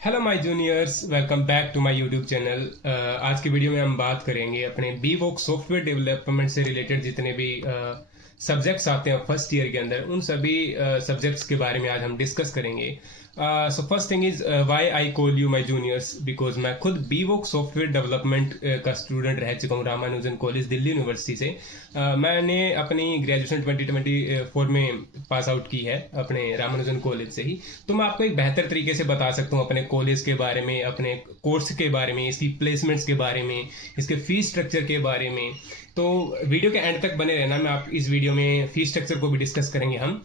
Hello my juniors, welcome back to my YouTube channel. आज की video में हम बात करेंगे अपने बीवॉक सॉफ्टवेयर डेवलपमेंट से रिलेटेड जितने भी सब्जेक्ट्स आते हैं फर्स्ट ईयर के अंदर, उन सभी सब्जेक्ट्स के बारे में आज हम डिस्कस करेंगे। So first thing is why I call you my juniors, because मैं खुद बीवॉक सॉफ्टवेयर डेवलपमेंट का स्टूडेंट रह चुका हूँ रामानुजन कॉलेज दिल्ली यूनिवर्सिटी से। मैंने अपनी ग्रेजुएशन 2024 में पास आउट की है अपने रामानुजन कॉलेज से ही। तो मैं आपको एक बेहतर तरीके से बता सकता हूँ अपने कॉलेज के बारे में, अपने कोर्स के बारे में, इसकी प्लेसमेंट्स के बारे में, इसके फीस स्ट्रक्चर के बारे में। तो वीडियो के एंड तक बने रहना। मैं आप इस वीडियो में फीस स्ट्रक्चर को भी डिस्कस करेंगे हम।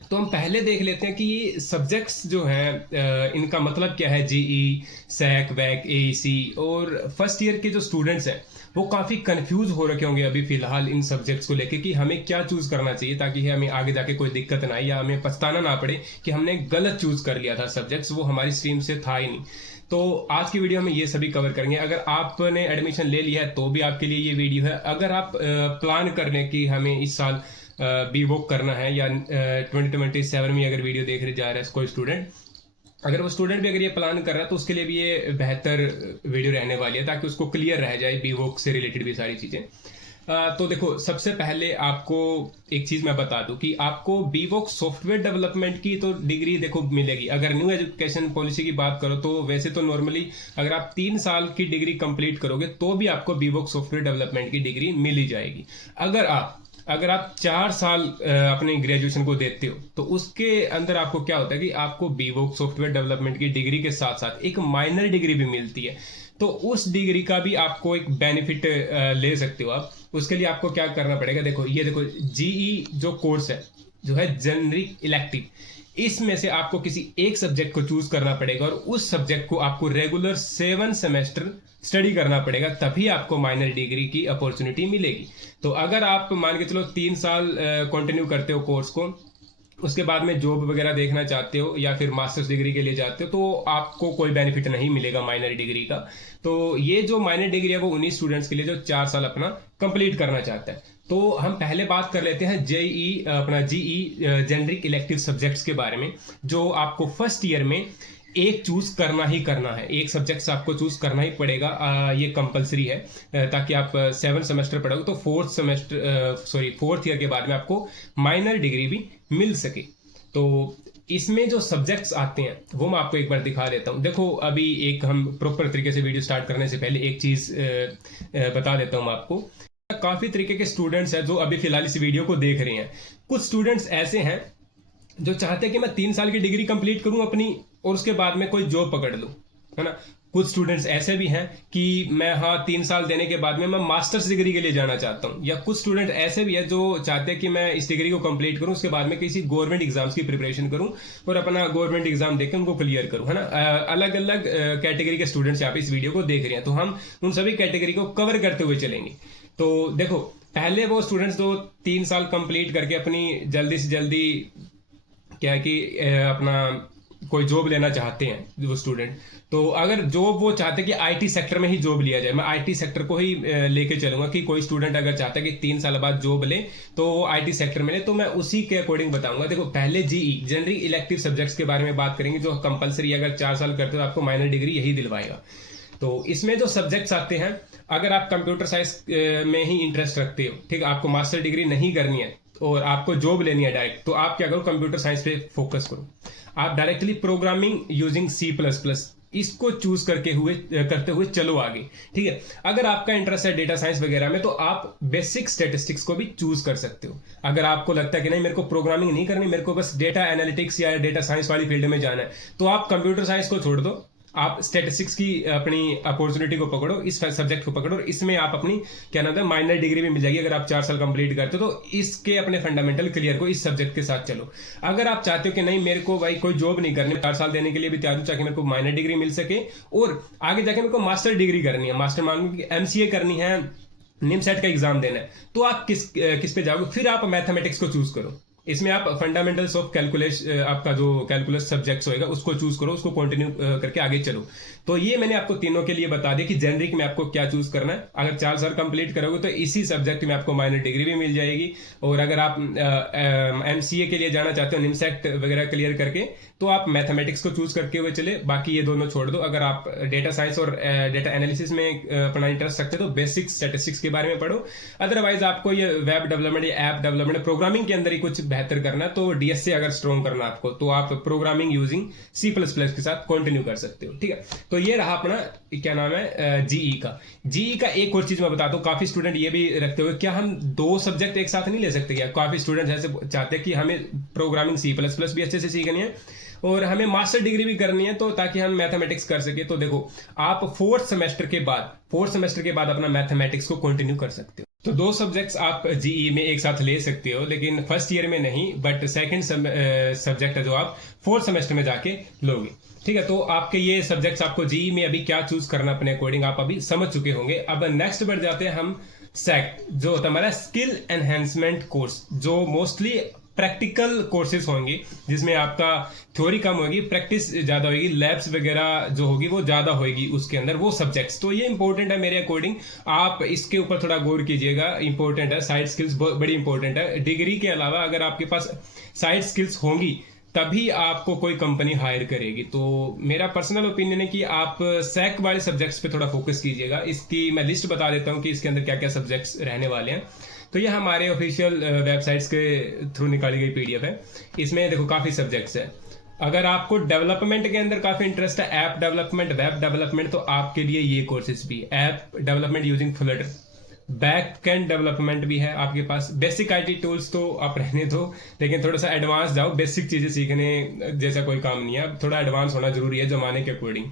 तो हम पहले देख लेते हैं कि ये सब्जेक्ट्स जो हैं इनका मतलब क्या है। जीई, सैक, वैक, एईसी और फर्स्ट ईयर के जो स्टूडेंट्स हैं वो काफ़ी कंफ्यूज हो रखे होंगे अभी फिलहाल इन सब्जेक्ट्स को लेके कि हमें क्या चूज करना चाहिए ताकि हमें आगे जाके कोई दिक्कत ना आए या हमें पछताना ना पड़े कि हमने गलत चूज कर लिया था सब्जेक्ट्स, वो हमारी स्ट्रीम से था ही नहीं। तो आज की वीडियो में ये सभी कवर करेंगे। अगर आपने एडमिशन ले लिया है तो भी आपके लिए ये वीडियो है। अगर आप प्लान कर लें कि हमें इस साल बी वॉक करना है या 2027 में अगर वीडियो देख जा रहा है कोई स्टूडेंट, अगर वो स्टूडेंट भी अगर ये प्लान कर रहा है तो उसके लिए भी ये बेहतर वीडियो रहने वाली है ताकि उसको क्लियर रह जाए बी वॉक से रिलेटेड भी सारी चीज़ें। तो देखो, सबसे पहले आपको एक चीज़ मैं बता दूं कि आपको बीवॉक सॉफ्टवेयर डेवलपमेंट की तो डिग्री देखो मिलेगी। अगर न्यू एजुकेशन पॉलिसी की बात करो तो वैसे तो नॉर्मली अगर आप 3 साल की डिग्री कंप्लीट करोगे तो भी आपको बीवॉक सॉफ्टवेयर डेवलपमेंट की डिग्री मिल ही जाएगी। अगर आप 4 साल अपने ग्रेजुएशन को देते हो तो उसके अंदर आपको क्या होता है कि आपको बीवॉक सॉफ्टवेयर डेवलपमेंट की डिग्री के साथ साथ एक माइनर डिग्री भी मिलती है। तो उस डिग्री का भी आपको एक बेनिफिट ले सकते हो आप। उसके लिए आपको क्या करना पड़ेगा, देखो ये देखो, जीई जो कोर्स है जो है जेनरिक इलेक्टिव, इसमें से आपको किसी एक सब्जेक्ट को चूज करना पड़ेगा और उस सब्जेक्ट को आपको रेगुलर 7 सेमेस्टर स्टडी करना पड़ेगा, तभी आपको माइनर डिग्री की अपॉर्चुनिटी मिलेगी। तो अगर आप मान के चलो 3 साल कंटिन्यू करते हो कोर्स को, उसके बाद में जॉब वगैरह देखना चाहते हो या फिर मास्टर्स डिग्री के लिए जाते हो तो आपको कोई बेनिफिट नहीं मिलेगा माइनर डिग्री का। तो ये जो माइनर डिग्री है वो उन्हीं स्टूडेंट्स के लिए जो 4 साल अपना कंप्लीट करना चाहता है। तो हम पहले बात कर लेते हैं जेई अपना जीई जेनरिक इलेक्टिव सब्जेक्ट्स के बारे में, जो आपको फर्स्ट ईयर में एक चूज करना ही करना है। एक सब्जेक्ट आपको चूज करना ही पड़ेगा, ये कंपलसरी है ताकि आप 7 सेमेस्टर पढ़ोगे तो फोर्थ ईयर के बाद में आपको माइनर डिग्री भी मिल सके। तो इसमें जो सब्जेक्ट्स आते हैं वो मैं आपको एक बार दिखा देता हूँ। देखो, अभी एक हम प्रॉपर तरीके से वीडियो स्टार्ट करने से पहले एक चीज बता देता हूँ आपको। काफी तरीके के स्टूडेंट्स हैं जो अभी फिलहाल इस वीडियो को देख रहे हैं। कुछ स्टूडेंट्स ऐसे हैं जो चाहते हैं कि मैं 3 साल की डिग्री कंप्लीट करूं अपनी और उसके बाद में कोई जॉब पकड़ लूं, है ना। कुछ स्टूडेंट्स ऐसे भी हैं कि मैं 3 साल देने के बाद में मैं मास्टर्स डिग्री के लिए जाना चाहता हूं। या कुछ स्टूडेंट ऐसे भी है जो चाहते हैं कि मैं इस डिग्री को कंप्लीट करूं, उसके बाद में किसी गवर्नमेंट एग्जाम्स की प्रिपरेशन करूं और अपना गवर्नमेंट एग्जाम देकर उनको क्लियर करूं, है ना। अलग अलग कैटेगरी के स्टूडेंट्स यहाँ पे इस वीडियो को देख रहे हैं, तो हम उन सभी कैटेगरी को कवर करते हुए चलेंगे। तो देखो, पहले वो स्टूडेंट्स जो 3 साल कंप्लीट करके अपनी जल्दी से जल्दी क्या है कि अपना कोई जॉब लेना चाहते हैं वो स्टूडेंट, तो अगर जॉब वो चाहते हैं कि आईटी सेक्टर में ही जॉब लिया जाए, मैं आईटी सेक्टर को ही लेके चलूंगा कि कोई स्टूडेंट अगर चाहता है कि 3 साल बाद जॉब ले तो वो आईटी सेक्टर में ले, तो मैं उसी के अकॉर्डिंग बताऊंगा। देखो, पहले जीई जनरल इलेक्टिव सब्जेक्ट्स के बारे में बात करेंगे जो कंपलसरी अगर 4 साल करते हो आपको माइनर डिग्री यही दिलवाएगा। तो इसमें जो सब्जेक्ट्स आते हैं, अगर आप कंप्यूटर साइंस में ही इंटरेस्ट रखते हो, ठीक है, आपको मास्टर डिग्री नहीं करनी है और आपको जॉब लेनी है डायरेक्ट, तो आप क्या करो, कंप्यूटर साइंस पे फोकस करो। आप डायरेक्टली प्रोग्रामिंग यूजिंग C++ इसको चूज करते हुए चलो आगे, ठीक है। अगर आपका इंटरेस्ट है डेटा साइंस वगैरह में तो आप बेसिक स्टैटिस्टिक्स को भी चूज कर सकते हो। अगर आपको लगता है कि नहीं, मेरे को प्रोग्रामिंग नहीं करनी, मेरे को बस डेटा एनालिटिक्स या डेटा साइंस वाली फील्ड में जाना है, तो आप कंप्यूटर साइंस को छोड़ दो, आप स्टैटिस्टिक्स की अपनी अपॉर्चुनिटी को पकड़ो, इस सब्जेक्ट को पकड़ो, इसमें आप अपनी क्या नाम है माइनर डिग्री भी मिल जाएगी। अगर आप 4 साल कंप्लीट करते हो तो इसके अपने फंडामेंटल क्लियर को इस सब्जेक्ट के साथ चलो। अगर आप चाहते हो कि नहीं, मेरे को भाई कोई जॉब नहीं करनी, 4 साल देने के लिए भी तैयार हूं ताकि मेरे को माइनर डिग्री मिल सके और आगे जाके मेरे को मास्टर डिग्री करनी है, मास्टर मान लो कि MCA करनी है, निमसेट का एग्जाम देना है, तो आप किस पे जाओगे, फिर आप मैथमेटिक्स को चूज करो। इसमें आप फंडामेंटल्स ऑफ कैलकुलेश आपका जो कैलकुलस सब्जेक्ट्स होएगा उसको चूज करो, उसको कंटिन्यू करके आगे चलो। तो ये मैंने आपको तीनों के लिए बता दिया कि जेनरिक में आपको क्या चूज करना है। अगर 4 साल कंप्लीट करोगे तो इसी सब्जेक्ट में आपको माइनर डिग्री भी मिल जाएगी। और अगर आप एमसीए के लिए जाना चाहते हो निमसेक्ट वगैरह क्लियर करके, तो आप मैथमेटिक्स को चूज करके हुए चले, बाकी ये दोनों छोड़ दो। अगर आप डेटा साइंस और डेटा एनालिसिस में अपना इंटरेस्ट रखते हो तो बेसिक स्टैटिस्टिक्स के बारे में पढ़ो। अदरवाइज आपको ये वेब डेवलपमेंट या ऐप डेवलपमेंट प्रोग्रामिंग के अंदर ही कुछ बेहतर करना है तो डीएसए अगर स्ट्रॉन्ग करना आपको, तो आप प्रोग्रामिंग यूजिंग C++ के साथ कंटिन्यू कर सकते हो। ठीक है, तो ये रहा अपना क्या नाम है जीई का। जीई का एक और चीज मैं बताता हूँ, काफी स्टूडेंट ये भी रखते हुए क्या हम 2 सब्जेक्ट एक साथ नहीं ले सकते क्या? काफी स्टूडेंट ऐसे चाहते हैं कि हमें प्रोग्रामिंग C++ भी अच्छे से सीखनी है और हमें मास्टर डिग्री भी करनी है, तो ताकि हम मैथमेटिक्स कर सके। तो देखो, आप 4th सेमेस्टर के बाद अपना मैथमेटिक्स को कंटिन्यू कर सकते हो। तो 2 सब्जेक्ट्स आप जीई में एक साथ ले सकते हो, लेकिन फर्स्ट ईयर में नहीं, बट सेकंड सब्जेक्ट है जो आप 4th सेमेस्टर में जाके लोगे। ठीक है, तो आपके ये सब्जेक्ट्स आपको जीई में अभी क्या चूज करना अपने अकॉर्डिंग आप अभी समझ चुके होंगे। अब नेक्स्ट बढ़ जाते हैं हम सैक, जो होता है हमारा स्किल एनहेंसमेंट कोर्स, जो मोस्टली प्रैक्टिकल कोर्सेज होंगे, जिसमें आपका थ्योरी कम होगी, प्रैक्टिस ज्यादा होगी, लैब्स वगैरह जो होगी वो ज्यादा होगी उसके अंदर वो सब्जेक्ट्स। तो ये इंपॉर्टेंट है मेरे अकॉर्डिंग, आप इसके ऊपर थोड़ा गौर कीजिएगा। इंपॉर्टेंट है, साइड स्किल्स बड़ी इंपॉर्टेंट है। डिग्री के अलावा अगर आपके पास साइड स्किल्स होंगी तभी आपको कोई कंपनी हायर करेगी। तो मेरा पर्सनल ओपिनियन है कि आप सैक वाले सब्जेक्ट्स पे थोड़ा फोकस कीजिएगा। इसकी मैं लिस्ट बता देता हूँ कि इसके अंदर क्या क्या सब्जेक्ट्स रहने वाले हैं। तो ये हमारे ऑफिशियल वेबसाइट्स के थ्रू निकाली गई पीडीएफ है। इसमें देखो काफी सब्जेक्ट्स है। अगर आपको डेवलपमेंट के अंदर काफी इंटरेस्ट है, ऐप डेवलपमेंट, वेब डेवलपमेंट, तो आपके लिए ये कोर्सेज भी। App development using Flutter, back and development भी है आपके पास। बेसिक आईटी टूल्स तो आप रहने दो, लेकिन थोड़ा सा एडवांस जाओ। बेसिक चीजें सीखने जैसा कोई काम नहीं है, अब थोड़ा एडवांस होना जरूरी है जमाने के अकॉर्डिंग।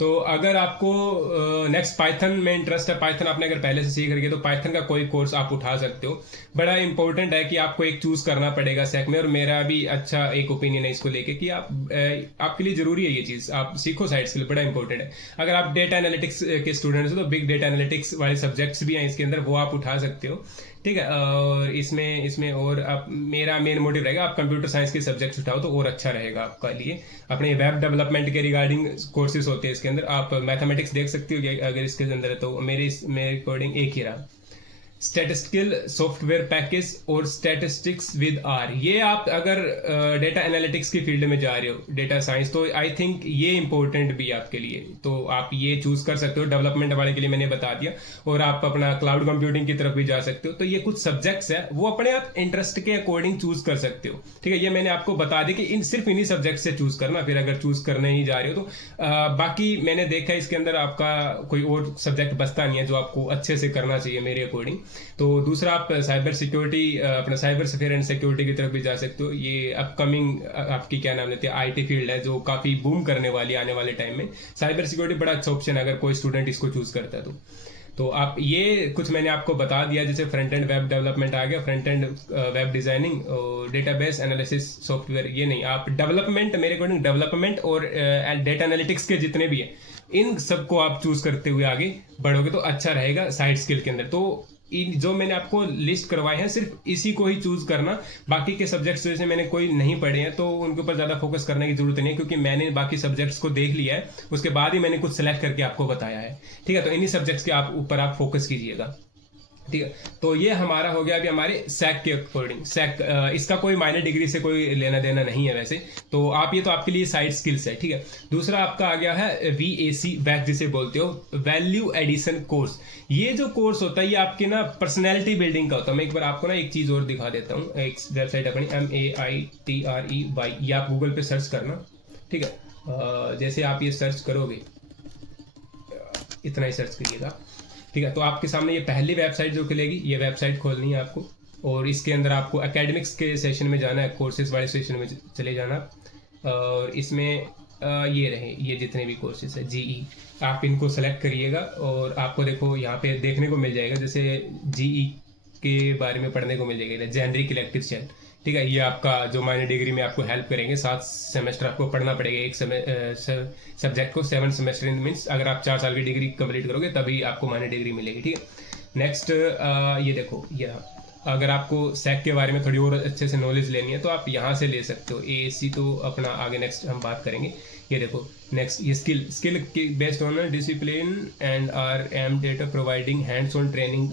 तो अगर आपको नेक्स्ट पाइथन में इंटरेस्ट है, पाइथन आपने अगर पहले से सीख रखी है तो पाइथन का कोई कोर्स आप उठा सकते हो। बड़ा इंपॉर्टेंट है कि आपको एक चूज करना पड़ेगा सैक में, और मेरा भी अच्छा एक ओपिनियन है इसको लेके कि आप आपके लिए जरूरी है ये चीज, आप सीखो साइड स्किल, बड़ा इंपॉर्टेंट है। अगर आप डेटा एनालिटिक्स के स्टूडेंट्स हो तो बिग डेटा एनालिटिक्स वाले सब्जेक्ट्स भी हैं इसके अंदर, वो आप उठा सकते हो। ठीक है, और इसमें और आप, मेरा मेन मोटिव रहेगा आप कंप्यूटर साइंस के सब्जेक्ट्स उठाओ तो और अच्छा रहेगा आपका लिए। अपने वेब डेवलपमेंट के रिगार्डिंग कोर्सेज होते हैं इसके अंदर, आप मैथमेटिक्स देख सकते हो अगर इसके अंदर है तो। मेरे अकॉर्डिंग एक ही रहा, स्टैटिस्टिकल सॉफ्टवेयर पैकेज और स्टैटिस्टिक्स विद आर। ये आप अगर डेटा एनालिटिक्स की फील्ड में जा रहे हो, डेटा साइंस, तो आई थिंक ये इंपॉर्टेंट भी है आपके लिए, तो आप ये चूज कर सकते हो। डेवलपमेंट वाले के लिए मैंने बता दिया, और आप अपना क्लाउड कंप्यूटिंग की तरफ भी जा सकते हो। तो ये कुछ सब्जेक्ट्स है, वो अपने आप इंटरेस्ट के अकॉर्डिंग चूज कर सकते हो। ठीक है, ये मैंने आपको बता दिया कि सिर्फ इन्हीं सब्जेक्ट से चूज करना। फिर अगर चूज करने ही जा रहे हो तो बाकी मैंने देखा इसके अंदर आपका कोई और सब्जेक्ट बचता नहीं है जो आपको अच्छे से करना चाहिए मेरे अकॉर्डिंग। तो दूसरा, आप साइबर सिक्योरिटी, अपना साइबर स्फीयर एंड सिक्योरिटी की तरफ भी जा सकते हो। ये अपकमिंग आपकी क्या नाम लेते हैं आईटी फील्ड है जो काफी बूम करने वाली आने वाले टाइम में। साइबर सिक्योरिटी बड़ा अच्छा ऑप्शन है अगर कोई स्टूडेंट इसको चूज करता है तो आप ये कुछ मैंने आपको बता दिया, जैसे फ्रंट एंड वेब डेवलपमेंट आ गया, फ्रंट एंड वेब डिजाइनिंग और डेटाबेस एनालिसिस सॉफ्टवेयर। ये नहीं, आप डेवलपमेंट, मेरे अकॉर्डिंग डेवलपमेंट और डेटा एनालिटिक्स के जितने भी हैं इन सबको आप चूज करते हुए आगे बढ़ोगे तो अच्छा रहेगा साइड स्किल के अंदर। तो इन जो मैंने आपको लिस्ट करवाए हैं सिर्फ इसी को ही चूज करना। बाकी के सब्जेक्ट्स जैसे मैंने कोई नहीं पढ़े हैं तो उनके ऊपर ज्यादा फोकस करने की जरूरत नहीं है, क्योंकि मैंने बाकी सब्जेक्ट्स को देख लिया है, उसके बाद ही मैंने कुछ सेलेक्ट करके आपको बताया है। ठीक है, तो इन्हीं सब्जेक्ट्स के ऊपर आप फोकस कीजिएगा। ठीक है, तो ये हमारा हो गया अभी हमारे सैक के अकॉर्डिंग। सैक इसका कोई माइनर डिग्री से कोई लेना देना नहीं है वैसे, तो आप ये तो आपके लिए साइड स्किल्स है। ठीक है, दूसरा आपका आ गया है VAC, वैक जिसे बोलते हो, वैल्यू एडिशन कोर्स। ये जो कोर्स होता है ये आपकी ना पर्सनैलिटी बिल्डिंग का होता है। मैं एक बार आपको ना एक चीज और दिखा देता हूँ। एक वेबसाइट अपनी MAITREY, ये आप गूगल पे सर्च करना। ठीक है, जैसे आप ये सर्च करोगे, इतना ही सर्च करिएगा। ठीक है, तो आपके सामने ये पहली वेबसाइट जो खुलेगी, ये वेबसाइट खोलनी है आपको, और इसके अंदर आपको एकेडमिक्स के सेशन में जाना है, कोर्सेज वाले सेशन में चले जाना। और इसमें ये रहे, ये जितने भी कोर्सेज है जीई, आप इनको सेलेक्ट करिएगा और आपको देखो यहाँ पे देखने को मिल जाएगा, जैसे जीई के बारे में पढ़ने को मिल जाएगा, जेनरिक इलेक्टिव शेल। ठीक है, ये आपका जो माइनर डिग्री में आपको हेल्प करेंगे। 7 सेमेस्टर आपको पढ़ना पड़ेगा एक सब्जेक्ट को, 7 सेमेस्टर इन मीन्स अगर आप 4 साल की डिग्री कंप्लीट करोगे तभी आपको माइनर डिग्री मिलेगी। ठीक है, नेक्स्ट ये देखो, ये अगर आपको सैक के बारे में थोड़ी और अच्छे से नॉलेज लेनी है तो आप यहाँ से ले सकते हो। एएसी तो अपना आगे नेक्स्ट हम बात करेंगे। ये देखो नेक्स्ट, ये skill based on discipline and R M data providing hands on training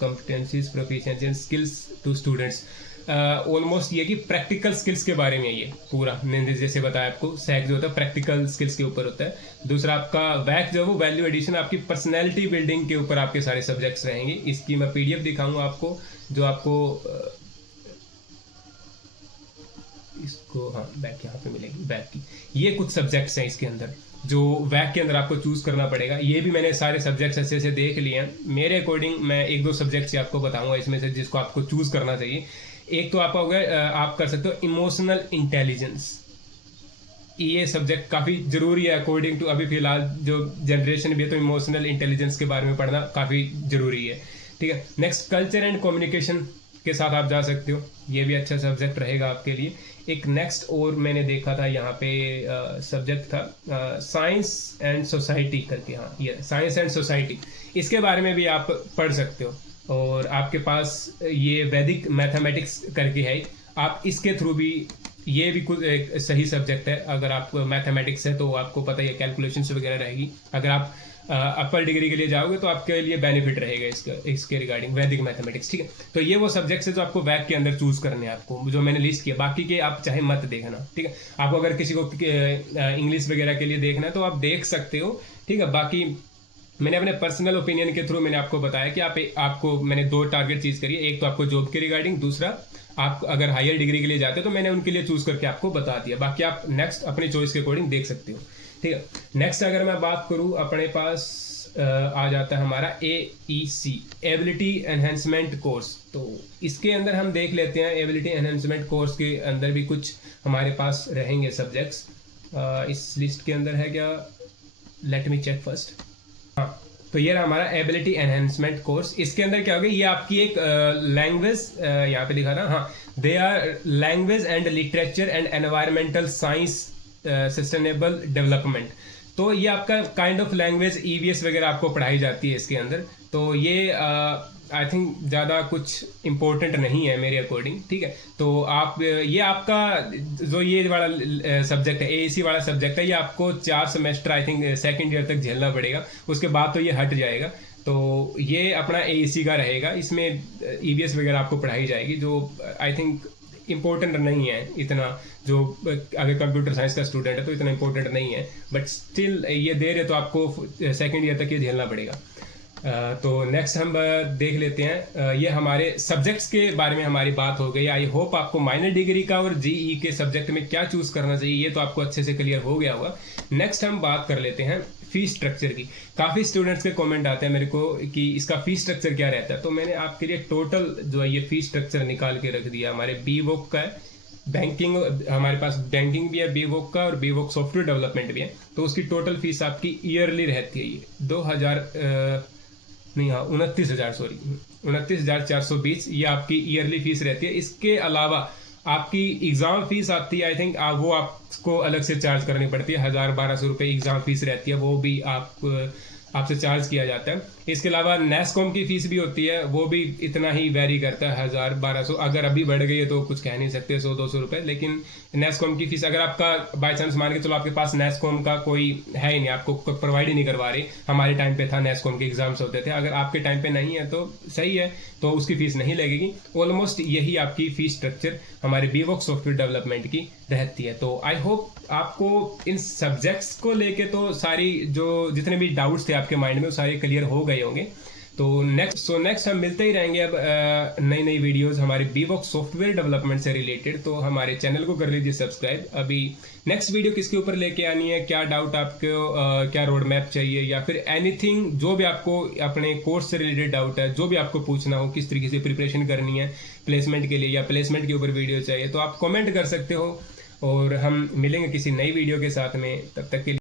competencies proficiency and skills to students. Almost ये कि प्रैक्टिकल स्किल्स के बारे में ये पूरा मैंने जैसे बताया आपको, सैक जो होता है प्रैक्टिकल स्किल्स के ऊपर होता है। दूसरा आपका वैक जो है वो वैल्यू एडिशन, आपकी पर्सनैलिटी बिल्डिंग के ऊपर आपके सारे सब्जेक्ट्स रहेंगे। इसकी मैं पीडीएफ दिखाऊंगा आपको, जो आपको इसको हाँ बैक यहाँ पे मिलेगी, बैक की ये कुछ सब्जेक्ट्स हैं इसके अंदर जो वैक के अंदर आपको चूज करना पड़ेगा। ये भी मैंने सारे सब्जेक्ट्स अच्छे से देख लिए हैं। मेरे अकॉर्डिंग मैं एक दो सब्जेक्ट्स आपको बताऊंगा इसमें से जिसको आपको चूज करना चाहिए। एक तो आपका हो गया, आप कर सकते हो इमोशनल इंटेलिजेंस। ये सब्जेक्ट काफ़ी जरूरी है अकॉर्डिंग टू अभी फिलहाल जो जनरेशन भी है, तो इमोशनल इंटेलिजेंस के बारे में पढ़ना काफ़ी जरूरी है। ठीक है, नेक्स्ट कल्चर एंड कम्युनिकेशन के साथ आप जा सकते हो, ये भी अच्छा सब्जेक्ट रहेगा आपके लिए। एक नेक्स्ट और मैंने देखा था यहाँ पे सब्जेक्ट था साइंस एंड सोसाइटी करके, हाँ ये साइंस एंड सोसाइटी, इसके बारे में भी आप पढ़ सकते हो। और आपके पास ये वैदिक मैथमेटिक्स करके है, आप इसके थ्रू भी, ये भी कुछ एक सही सब्जेक्ट है। अगर आप मैथमेटिक्स है तो आपको पता ही है कैलकुलेशंस वगैरह रहेगी। अगर आप अपर डिग्री के लिए जाओगे तो आपके लिए बेनिफिट रहेगा इसके रिगार्डिंग वैदिक मैथमेटिक्स। ठीक है, तो ये वो सब्जेक्ट्स है जो आपको वैक के अंदर चूज करने हैं, आपको जो मैंने लिस्ट किया। बाकी के आप चाहे मत देखना, ठीक है। आपको अगर किसी को इंग्लिश वगैरह के लिए देखना है तो आप देख सकते हो, ठीक है। बाकी मैंने अपने पर्सनल ओपिनियन के थ्रू मैंने आपको बताया कि आपको मैंने दो टारगेट चीज करी है, एक तो आपको जॉब के रिगार्डिंग, दूसरा आप अगर हायर डिग्री के लिए जाते हो तो मैंने उनके लिए चूज करके आपको बता दिया। बाकी आप नेक्स्ट अपनी चॉइस के अकॉर्डिंग देख सकते हो, ठीक है। नेक्स्ट अगर मैं बात करूं, अपने पास आ जाता है हमारा AEC एबिलिटी एनहेंसमेंट कोर्स। तो इसके अंदर हम देख लेते हैं, एबिलिटी एनहेंसमेंट कोर्स के अंदर भी कुछ हमारे पास रहेंगे सब्जेक्ट्स। इस लिस्ट के अंदर है क्या, लेट मी चेक फर्स्ट। हाँ, तो ये रहा हमारा एबिलिटी एनहेंसमेंट कोर्स। इसके अंदर क्या होगा, ये आपकी एक लैंग्वेज यहाँ पे दिखा रहा, हाँ, they are language and literature and environmental science sustainable development. तो ये आपका काइंड ऑफ लैंग्वेज EVS वगैरह आपको पढ़ाई जाती है इसके अंदर। तो ये आई थिंक ज़्यादा कुछ इम्पोर्टेंट नहीं है मेरे अकॉर्डिंग, ठीक है। तो आप ये आपका जो ये वाला सब्जेक्ट है, AEC वाला सब्जेक्ट है, ये आपको 4 semester I think second year तक झेलना पड़ेगा, उसके बाद तो ये हट जाएगा। तो ये अपना AEC का रहेगा, इसमें EVS वगैरह आपको पढ़ाई जाएगी, जो आई थिंक इम्पोर्टेंट नहीं है इतना। जो अगर कंप्यूटर साइंस का स्टूडेंट है तो इतना इम्पोर्टेंट नहीं है, बट स्टिल ये दे रहे तो आपको सेकेंड ईयर तक ये झेलना पड़ेगा। तो नेक्स्ट हम देख लेते हैं, ये हमारे सब्जेक्ट्स के बारे में हमारी बात हो गई। आई होप आपको माइनर डिग्री का और GE के सब्जेक्ट में क्या चूज करना चाहिए ये तो आपको अच्छे से क्लियर हो गया होगा। नेक्स्ट हम बात कर लेते हैं फीस स्ट्रक्चर की। काफ़ी स्टूडेंट्स के कमेंट आते हैं मेरे को कि इसका फीस स्ट्रक्चर क्या रहता है, तो मैंने आपके लिए टोटल जो है ये फीस स्ट्रक्चर निकाल के रख दिया। हमारे BVOC का है, बैंकिंग, हमारे पास बैंकिंग भी है BVOC का, और BVOC सॉफ्टवेयर डेवलपमेंट भी है। तो उसकी टोटल फीस आपकी ईयरली रहती है, ये 29,420 ये आपकी ईयरली फीस रहती है। इसके अलावा आपकी एग्जाम फीस आती है, आई थिंक वो आपको अलग से चार्ज करनी पड़ती है, 1,000-1,200 रुपये एग्जाम फीस रहती है, वो भी आपसे चार्ज किया जाता है। इसके अलावा नेस्कॉम की फीस भी होती है, वो भी इतना ही वेरी करता है, 1,000-1,200। अगर अभी बढ़ गई है तो कुछ कह नहीं सकते, 100-200 रुपये। लेकिन नेस्कॉम की फीस, अगर आपका बाई चांस मान के चलो आपके पास नेस्कॉम का कोई है ही नहीं, आपको प्रोवाइड ही नहीं करवा रहे, हमारे टाइम पे था नेस्कॉम के एग्जाम्स होते थे, अगर आपके टाइम पे नहीं है तो सही है, तो उसकी फीस नहीं लगेगी। ऑलमोस्ट यही आपकी फीस स्ट्रक्चर हमारे BVOC सॉफ्टवेयर डेवलपमेंट की रहती है। तो आई होप आपको इन सब्जेक्ट्स को लेके तो सारी जो जितने भी डाउट्स थे आपके माइंड में वो सारे क्लियर हो गए होंगे। तो नेक्स्ट हम मिलते ही रहेंगे अब नई नई वीडियोस हमारे BVOC सॉफ्टवेयर डेवलपमेंट से रिलेटेड। तो हमारे चैनल को कर लीजिए सब्सक्राइब। अभी नेक्स्ट वीडियो किसके ऊपर लेके आनी है, क्या डाउट आपको, क्या रोड मैप चाहिए, या फिर एनीथिंग जो भी आपको अपने कोर्स से रिलेटेड डाउट है, जो भी आपको पूछना हो, किस तरीके से प्रिपरेशन करनी है प्लेसमेंट के लिए, या प्लेसमेंट के ऊपर वीडियो चाहिए, तो आप कमेंट कर सकते हो। और हम मिलेंगे किसी नई वीडियो के साथ में, तब तक के लिए